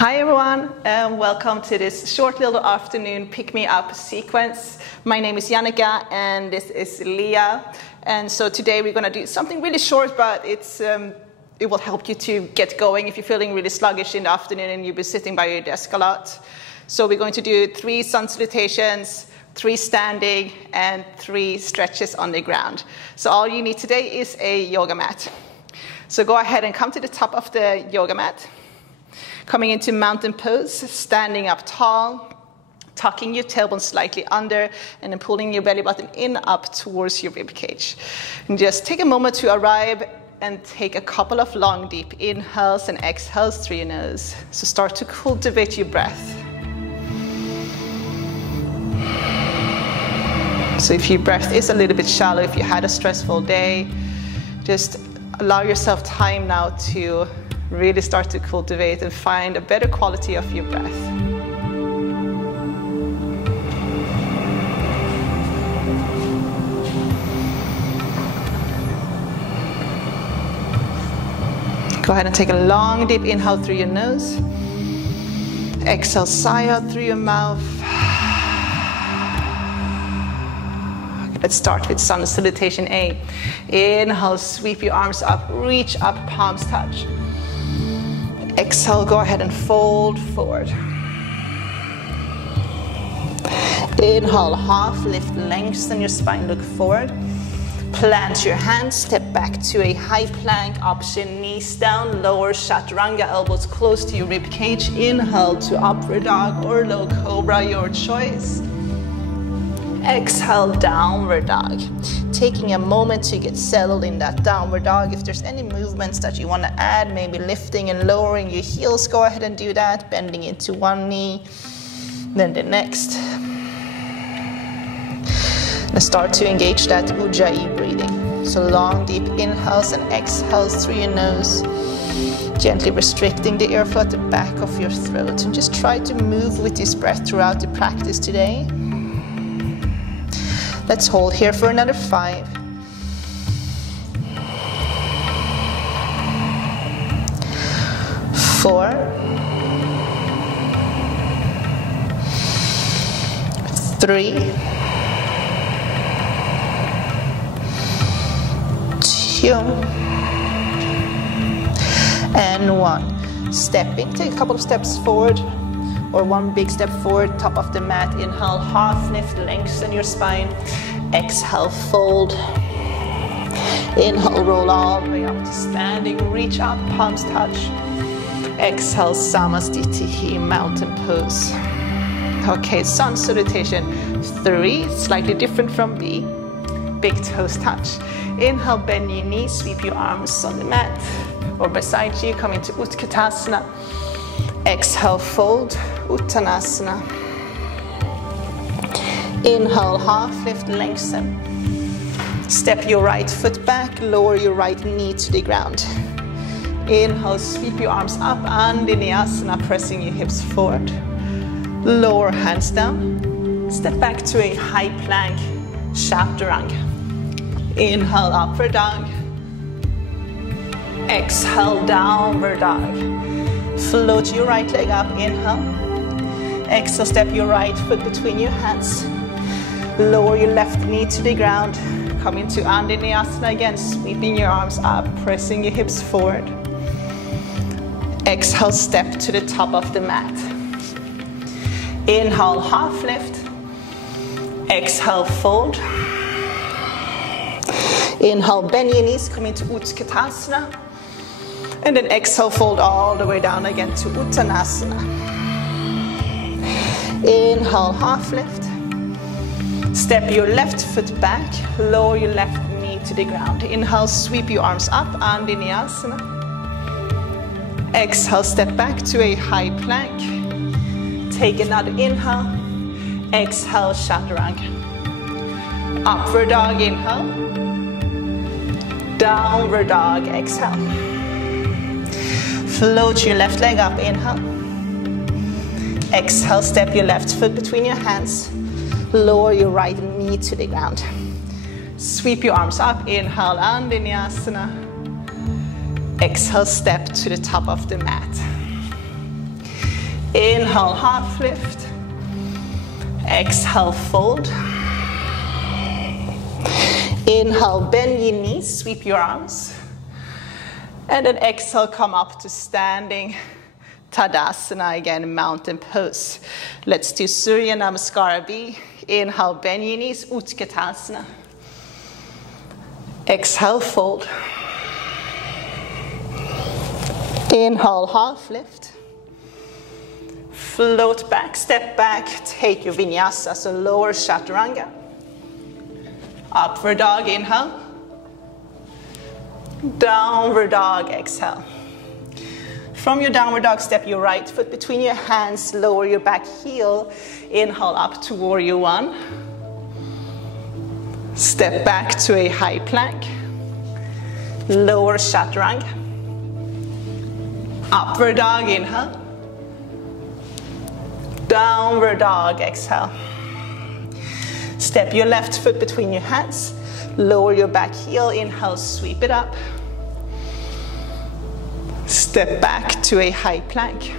Hi everyone, and welcome to this short little afternoon pick-me-up sequence. My name is Jannica and this is Leah. And so today we're going to do something really short, but it will help you to get going if you're feeling really sluggish in the afternoon and you've been sitting by your desk a lot. So we're going to do 3 sun salutations, 3 standing, and 3 stretches on the ground. So all you need today is a yoga mat. So go ahead and come to the top of the yoga mat. Coming into mountain pose, standing up tall, tucking your tailbone slightly under, and then pulling your belly button in up towards your rib cage. And just take a moment to arrive and take a couple of long, deep inhales and exhales through your nose. So start to cultivate your breath. So if your breath is a little bit shallow, if you had a stressful day, just allow yourself time now to really start to cultivate and find a better quality of your breath. Go ahead and take a long, deep inhale through your nose. Exhale, sigh out through your mouth. Let's start with Sun Salutation A. Inhale, sweep your arms up, reach up, palms touch. Exhale, go ahead and fold forward. Inhale, half lift, lengthen your spine, look forward. Plant your hands, step back to a high plank, option knees down, lower chaturanga, elbows close to your rib cage. Inhale to upward dog or low cobra, your choice. Exhale, downward dog. Taking a moment to get settled in that downward dog. If there's any movements that you want to add, maybe lifting and lowering your heels, go ahead and do that. Bending into one knee, then the next. And start to engage that Ujjayi breathing. So long, deep inhales and exhales through your nose. Gently restricting the airflow at the back of your throat. And just try to move with this breath throughout the practice today. Let's hold here for another 5. 4. 3. 2. And 1. Stepping, take a couple of steps forward. Or 1 big step forward, top of the mat. Inhale, half lift, lengthen your spine. Exhale, fold. Inhale, roll all the way up to standing. Reach up, palms touch. Exhale, Samastitihi, mountain pose. Okay, sun salutation 3, slightly different from B. Big toes touch. Inhale, bend your knees, sweep your arms on the mat or beside you. Come into Utkatasana. Exhale, fold, Uttanasana. Inhale, half lift, lengthen. Step your right foot back, lower your right knee to the ground. Inhale, sweep your arms up, and Vinyasa, pressing your hips forward. Lower hands down. Step back to a high plank, chaturanga. Inhale, upward dog. Exhale, downward dog. Float your right leg up, inhale. Exhale, step your right foot between your hands. Lower your left knee to the ground. Come into Vinyasa again, sweeping your arms up, pressing your hips forward. Exhale, step to the top of the mat. Inhale, half lift. Exhale, fold. Inhale, bend your knees, come into Utkatasana. And then exhale, fold all the way down again to Uttanasana. Inhale, half lift. Step your left foot back, lower your left knee to the ground. Inhale, sweep your arms up, and Vinyasa. Exhale, step back to a high plank. Take another inhale. Exhale, chaturanga. Upward dog, inhale. Downward dog, exhale. Float your left leg up, inhale. Exhale, step your left foot between your hands. Lower your right knee to the ground. Sweep your arms up, inhale, and Vinyasa. Exhale, step to the top of the mat. Inhale, half lift. Exhale, fold. Inhale, bend your knees, sweep your arms. And then exhale, come up to standing Tadasana again, mountain pose. Let's do Surya Namaskara B. Inhale, bend your knees, Utkatasana. Exhale, fold. Inhale, half lift. Float back, step back, take your Vinyasa, so lower Chaturanga. Upward dog, inhale. Downward dog, exhale. From your downward dog, step your right foot between your hands, lower your back heel. Inhale up to warrior one. Step back to a high plank. Lower Chaturanga. Upward dog, inhale. Downward dog, exhale. Step your left foot between your hands. Lower your back heel, inhale, sweep it up. Step back to a high plank.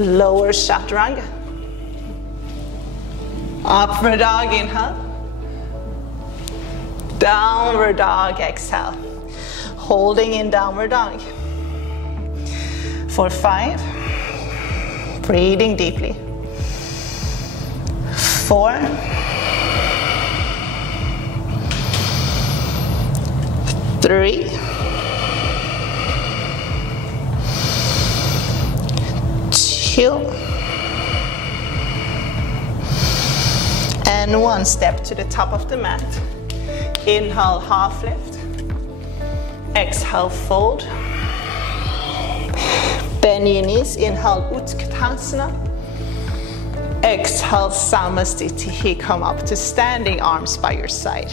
Lower Chaturanga. Upward dog, inhale. Downward dog, exhale. Holding in downward dog. For 5. Breathing deeply. 4. 3. 2. And 1. Step to the top of the mat. Inhale, half lift. Exhale, fold. Bend your knees. Inhale, Utkatasana. Exhale, Samastitihi. Come up to standing, arms by your side.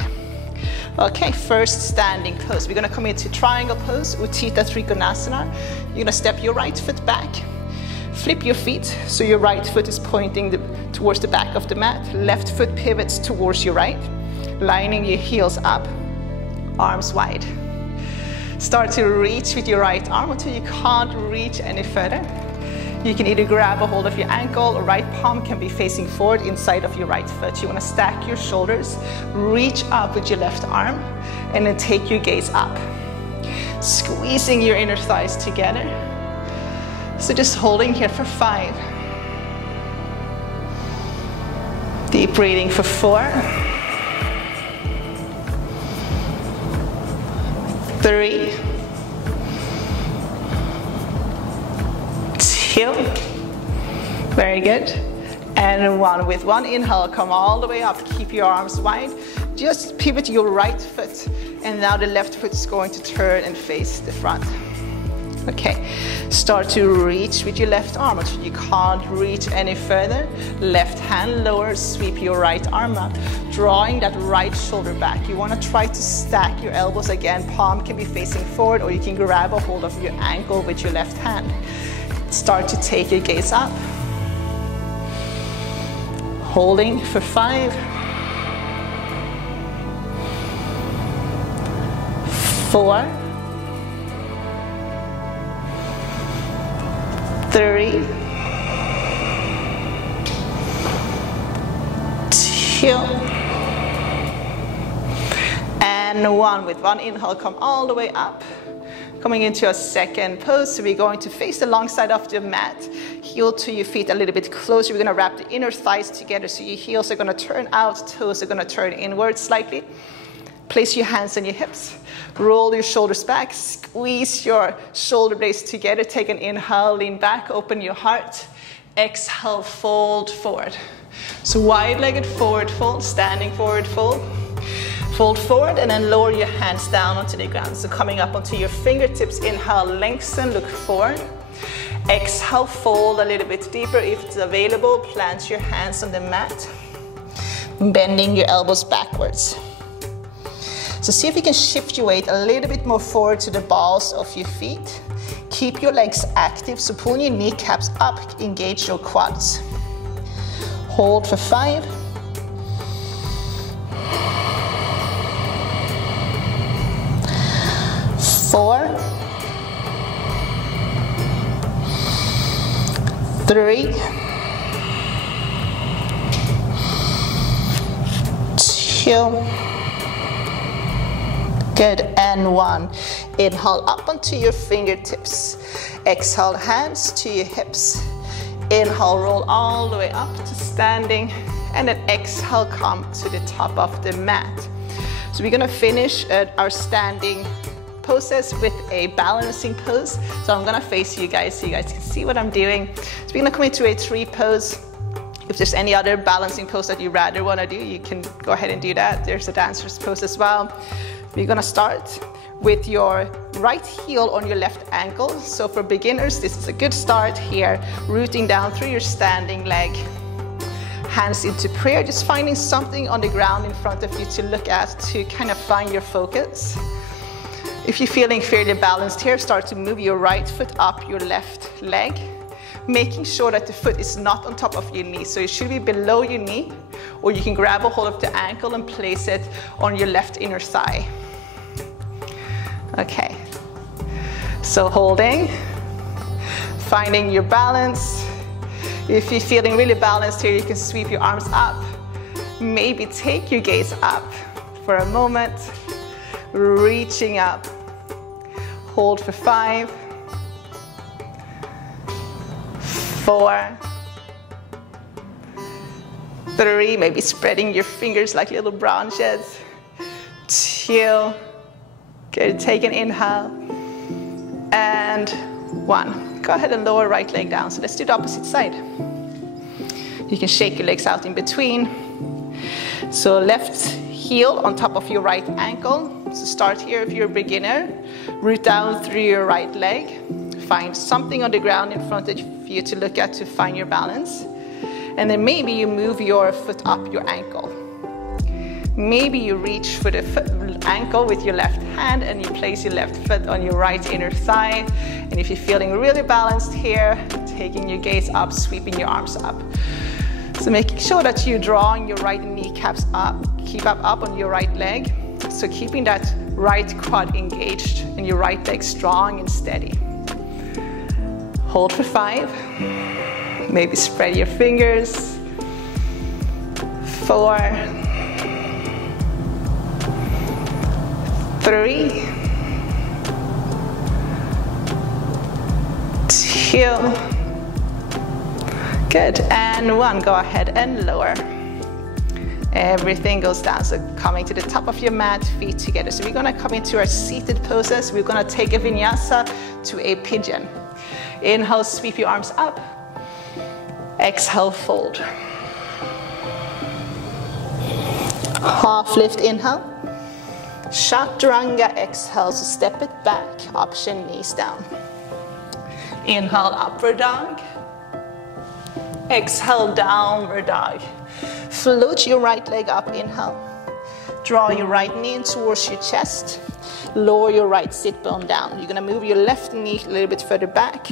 Okay, first standing pose. We're going to come into triangle pose, Tita Trigonasana. You're going to step your right foot back. Flip your feet, so your right foot is pointing towards the back of the mat. Left foot pivots towards your right. Lining your heels up, arms wide. Start to reach with your right arm until you can't reach any further. You can either grab a hold of your ankle or right palm can be facing forward inside of your right foot. You want to stack your shoulders, reach up with your left arm, and then take your gaze up. Squeezing your inner thighs together. So just holding here for 5. Deep breathing for 4. 3. 2. Very good. And 1. With 1 inhale, come all the way up. Keep your arms wide. Just pivot your right foot. And now the left foot is going to turn and face the front. Okay. Start to reach with your left arm until you can't reach any further. Left hand lower, sweep your right arm up, drawing that right shoulder back. You want to try to stack your elbows again. Palm can be facing forward, or you can grab a hold of your ankle with your left hand. Start to take your gaze up. Holding for 5. 4. 3. 2. And 1. With 1 inhale, come all the way up. Coming into a second pose, so we're going to face the long side of the mat. Heel to your feet a little bit closer. We're going to wrap the inner thighs together, so your heels are going to turn out, toes are going to turn inward slightly. Place your hands on your hips. Roll your shoulders back. Squeeze your shoulder blades together. Take an inhale, lean back, open your heart. Exhale, fold forward. So wide-legged forward fold, standing forward fold. Fold forward and then lower your hands down onto the ground. So coming up onto your fingertips, inhale, lengthen, look forward. Exhale, fold a little bit deeper. If it's available, plant your hands on the mat. Bending your elbows backwards. So see if you can shift your weight a little bit more forward to the balls of your feet. Keep your legs active, so pull your kneecaps up, engage your quads. Hold for 5. 4. 3. 3, 2, good, and 1. Inhale up onto your fingertips. Exhale, hands to your hips. Inhale, roll all the way up to standing, and then exhale, come to the top of the mat. So we're gonna finish our standing poses with a balancing pose. So I'm gonna face you guys so you guys can see what I'm doing. So we're gonna come into a tree pose. If there's any other balancing pose that you rather wanna do, you can go ahead and do that. There's a dancer's pose as well. We're gonna start with your right heel on your left ankle. So for beginners, this is a good start here. Rooting down through your standing leg. Hands into prayer, just finding something on the ground in front of you to look at to kind of find your focus. If you're feeling fairly balanced here, start to move your right foot up your left leg, making sure that the foot is not on top of your knee. So it should be below your knee, or you can grab a hold of the ankle and place it on your left inner thigh. Okay, so holding, finding your balance. If you're feeling really balanced here, you can sweep your arms up. Maybe take your gaze up for a moment, reaching up. Hold for 5, 4, 3, maybe spreading your fingers like little branches. 2, good, take an inhale, and 1. Go ahead and lower right leg down. So let's do the opposite side. You can shake your legs out in between. So left heel on top of your right ankle. So start here if you're a beginner. Root down through your right leg. Find something on the ground in front of you to look at to find your balance. And then maybe you move your foot up your ankle. Maybe you reach for the ankle with your left hand and you place your left foot on your right inner thigh. And if you're feeling really balanced here, taking your gaze up, sweeping your arms up. So making sure that you're drawing your right kneecaps up, keep up on your right leg. So keeping that right quad engaged and your right leg strong and steady. Hold for 5. Maybe spread your fingers. 4, 3, 2, good, and 1. Go ahead and lower. Everything goes down, so coming to the top of your mat, feet together. So we're gonna come into our seated poses. We're gonna take a vinyasa to a pigeon. Inhale, sweep your arms up. Exhale, fold. Half lift, inhale. Chaturanga, exhale, so step it back, option knees down. Inhale, upward dog. Exhale, downward dog. Float your right leg up, inhale. Draw your right knee in towards your chest. Lower your right sit bone down. You're gonna move your left knee a little bit further back.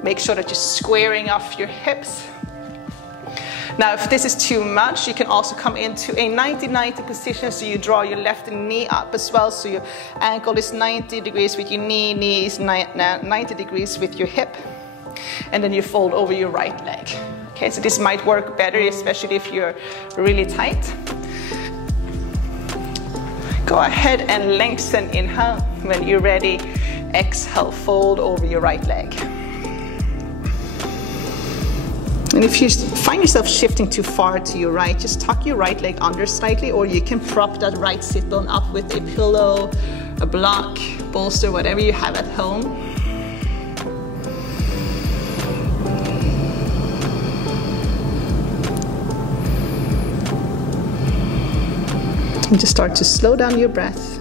Make sure that you're squaring off your hips. Now, if this is too much, you can also come into a 90-90 position, so you draw your left knee up as well, so your ankle is 90 degrees with your knee, knee is 90 degrees with your hip, and then you fold over your right leg. Okay, so this might work better, especially if you're really tight. Go ahead and lengthen, inhale. When you're ready, exhale, fold over your right leg. And if you find yourself shifting too far to your right, just tuck your right leg under slightly, or you can prop that right sit bone up with a pillow, a block, bolster, whatever you have at home. And just start to slow down your breath.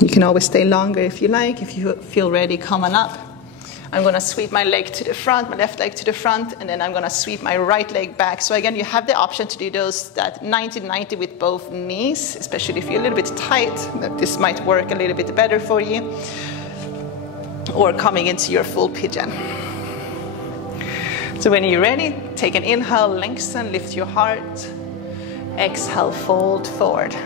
You can always stay longer if you like, if you feel ready coming up. I'm gonna sweep my leg to the front, my left leg to the front, and then I'm gonna sweep my right leg back. So again, you have the option to do that 90-90 with both knees, especially if you're a little bit tight. This might work a little bit better for you. Or coming into your full pigeon. So when you're ready, take an inhale, lengthen, lift your heart. Exhale, fold forward.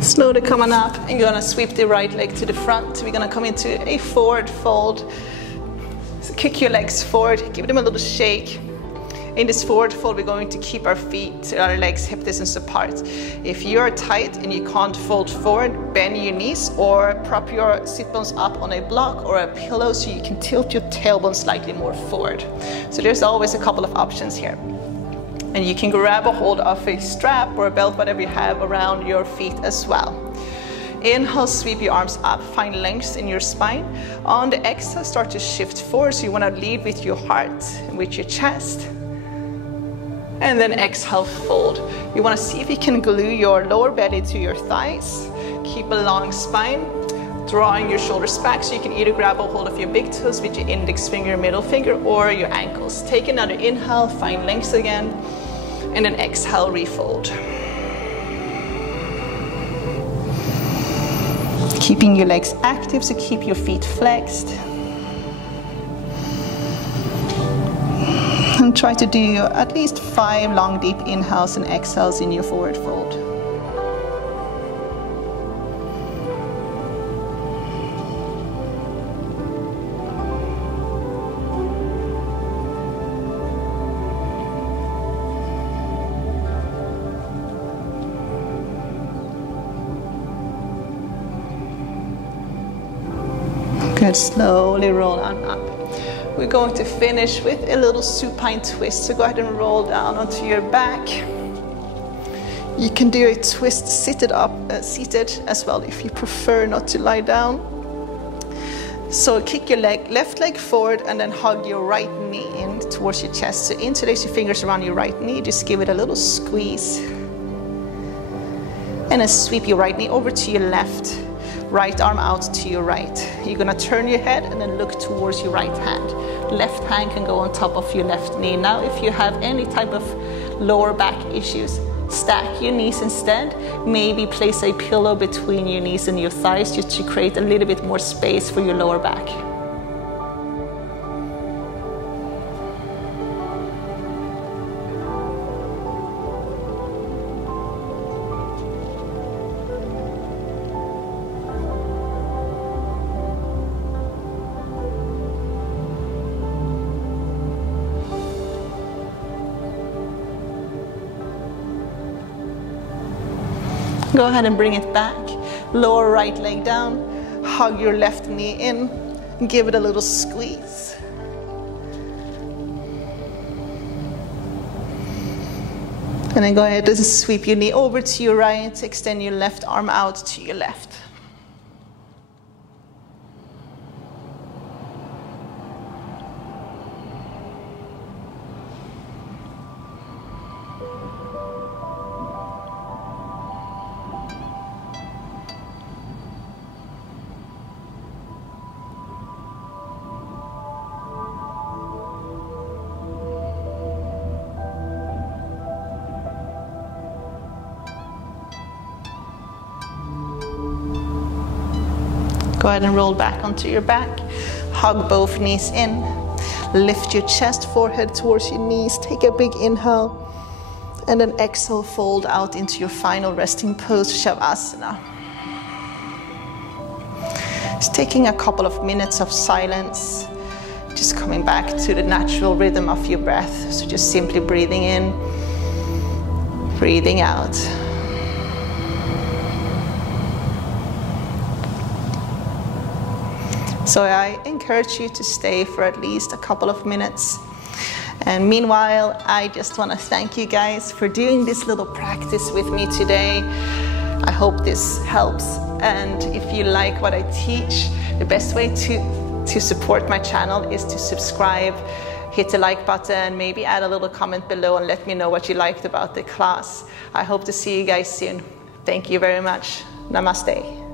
Slowly coming up, and you're gonna sweep the right leg to the front. We're gonna come into a forward fold. So kick your legs forward, give them a little shake. In this forward fold, we're going to keep our feet, our legs hip distance apart. If you're tight and you can't fold forward, bend your knees or prop your sit bones up on a block or a pillow so you can tilt your tailbone slightly more forward. So there's always a couple of options here. And you can grab a hold of a strap or a belt, whatever you have around your feet as well. Inhale, sweep your arms up, find length in your spine. On the exhale, start to shift forward. So you want to lead with your heart and with your chest. And then exhale, fold. You want to see if you can glue your lower belly to your thighs. Keep a long spine, drawing your shoulders back so you can either grab a hold of your big toes with your index finger, middle finger, or your ankles. Take another inhale, find length again, and then exhale, refold. Keeping your legs active, so keep your feet flexed. And try to do at least 5 long deep inhales and exhales in your forward fold. Good, slowly roll on up. We're going to finish with a little supine twist. So go ahead and roll down onto your back. You can do a twist seated as well if you prefer not to lie down. So kick your left leg forward and then hug your right knee in towards your chest. So interlace your fingers around your right knee. Just give it a little squeeze. And then sweep your right knee over to your left. Right arm out to your right. You're gonna turn your head and then look towards your right hand. Left hand can go on top of your left knee. Now, if you have any type of lower back issues, stack your knees instead. Maybe place a pillow between your knees and your thighs just to create a little bit more space for your lower back. Go ahead and bring it back. Lower right leg down. Hug your left knee in. Give it a little squeeze. And then go ahead and sweep your knee over to your right. Extend your left arm out to your left. Go ahead and roll back onto your back. Hug both knees in. Lift your chest, forehead towards your knees. Take a big inhale. And then exhale, fold out into your final resting pose, Shavasana. Just taking a couple of minutes of silence, just coming back to the natural rhythm of your breath. So just simply breathing in, breathing out. So I encourage you to stay for at least a couple of minutes. And meanwhile, I just want to thank you guys for doing this little practice with me today. I hope this helps. And if you like what I teach, the best way to support my channel is to subscribe, hit the like button, maybe add a little comment below and let me know what you liked about the class. I hope to see you guys soon. Thank you very much. Namaste.